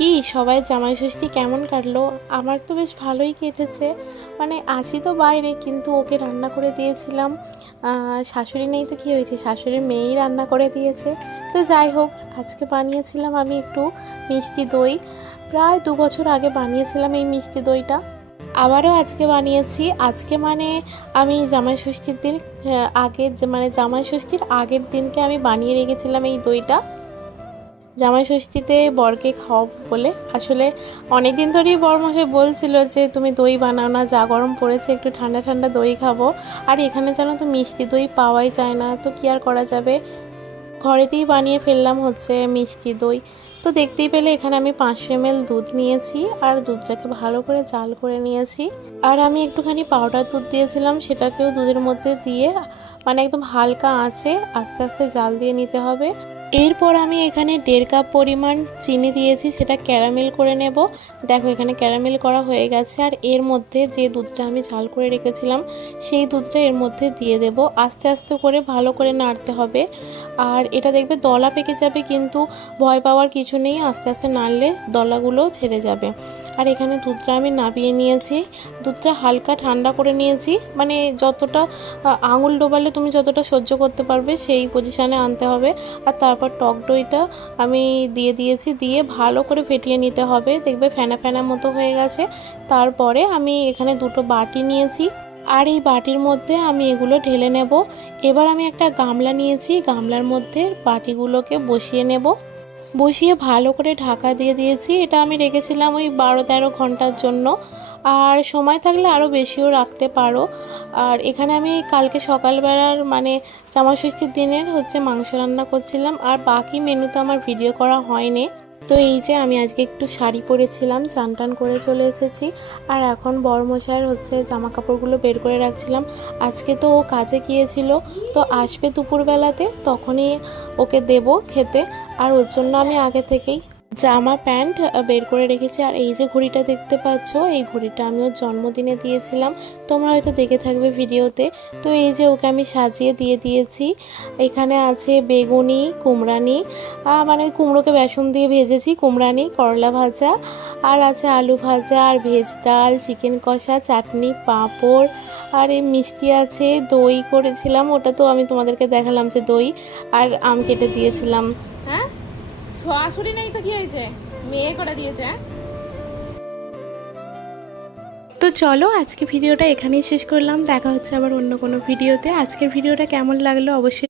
কি সবাই জামাই ষষ্ঠী কেমন কাটলো? আমার তো বেশ ভালোই কেটেছে। মানে আছি তো বাইরে, কিন্তু ওকে রান্না করে দিয়েছিলাম। শাশুড়ি নেই তো কী হয়েছে, শাশুড়ির মেয়েই রান্না করে দিয়েছে। তো যাই হোক, আজকে বানিয়েছিলাম আমি একটু মিষ্টি দই। প্রায় 2 বছর আগে বানিয়েছিলাম এই মিষ্টি দইটা। আবারও আজকে বানিয়েছি। আজকে মানে আমি জামাই ষষ্ঠীর দিন আগের মানে জামাই ষষ্ঠীর আগের দিনকে আমি বানিয়ে রেখেছিলাম এই দইটা, জামাই ষষ্ঠীতে বরকে খাওয়াবো বলে। আসলে অনেক দিন ধরেই বরমশাই বলছিল যে তুমি দই বানাও না, যা গরম পড়েছে একটু ঠান্ডা ঠান্ডা দই খাবো। আর এখানে জানো তো মিষ্টি দই পাওয়াই যায় না, তো কি আর করা যাবে, ঘরেতেই বানিয়ে ফেললাম হচ্ছে মিষ্টি দই। তো দেখতেই পেলে এখানে আমি 500 ml দুধ নিয়েছি, আর দুধটাকে ভালো করে জাল করে নিয়েছি। আর আমি একটুখানি পাউডার দুধ দিয়েছিলাম, সেটাকেও দুধের মধ্যে দিয়ে মানে একদম হালকা আঁচে আস্তে আস্তে জাল দিয়ে নিতে হবে। এরপর আমি এখানে 1.5 কাপ পরিমাণ চিনি দিয়েছি, সেটা ক্যারামেল করে নেব। দেখো এখানে ক্যারামেল করা হয়ে গেছে। আর এর মধ্যে যে দুধটা আমি জাল করে রেখেছিলাম সেই দুধটা এর মধ্যে দিয়ে দেব। আস্তে আস্তে করে ভালো করে নাড়তে হবে। আর এটা দেখবে দলা পেকে যাবে, কিন্তু ভয় পাওয়ার কিছু নেই, আস্তে আস্তে নাড়লে দলাগুলোও ছেড়ে যাবে। আর এখানে দুধটা আমি নাবিয়ে নিয়েছি, দুধটা হালকা ঠান্ডা করে নিয়েছি, মানে যতটা আঙুল ডোবালে তুমি যতটা সহ্য করতে পারবে সেই পজিশানে আনতে হবে। আর তারপর টক দইটা আমি দিয়ে দিয়েছি, দিয়ে ভালো করে ফেটিয়ে নিতে হবে। দেখবে ফেনা ফেনা মতো হয়ে গেছে। তারপরে আমি এখানে 2টো বাটি নিয়েছি, আর এই বাটির মধ্যে আমি এগুলো ঢেলে নেব। এবার আমি একটা গামলা নিয়েছি, গামলার মধ্যে বাটিগুলোকে বসিয়ে নেব। বসিয়ে ভালো করে ঢাকা দিয়ে দিয়েছি। এটা আমি রেখেছিলাম ওই 12-13 ঘন্টার জন্য, আর সময় থাকলে আরও বেশিও রাখতে পারো। আর এখানে আমি কালকে সকালবেলার মানে জামাই ষষ্ঠীর দিনের হচ্ছে মাংস রান্না করছিলাম, আর বাকি মেনু তো আমার ভিডিও করা হয়নি। তো এই যে আমি আজকে একটু শাড়ি পরেছিলাম, চান টান করে চলে এসেছি। আর এখন বরমশাইয়ের হচ্ছে জামা কাপড়গুলো বের করে রাখছিলাম। আজকে তো ও কাজে গিয়েছিল, তো আসবে দুপুরবেলাতে, তখনই ওকে দেব খেতে। আর ওর জন্য আমি আগে থেকেই জামা প্যান্ট বের করে রেখেছি। আর এই যে ঘড়িটা দেখতে পাচ্ছ, এই ঘড়িটা আমি ওর জন্মদিনে দিয়েছিলাম, তোমরা হয়তো দেখে থাকবে ভিডিওতে। তো এই যে ওকে আমি সাজিয়ে দিয়ে দিয়েছি। এখানে আছে বেগুনি, কুমড়ানি, মানে কুমড়োকে বেসন দিয়ে ভেজেছি, কুমড়ানি, করলা ভাজা, আর আছে আলু ভাজা, আর ভেজ ডাল, চিকেন কষা, চাটনি, পাঁপড়, আর এই মিষ্টি আছে, দই করেছিলাম, ওটা তো আমি তোমাদেরকে দেখালাম যে দই, আর আম কেটে দিয়েছিলাম। হ্যাঁ, শাশুড়ি নেই তো কি হয়েছে, মেয়ে করে দিয়েছে। তো চলো আজকে ভিডিওটা এখানেই শেষ করলাম, দেখা হচ্ছে আবার অন্য কোনো ভিডিওতে। আজকের ভিডিওটা কেমন লাগলো অবশ্যই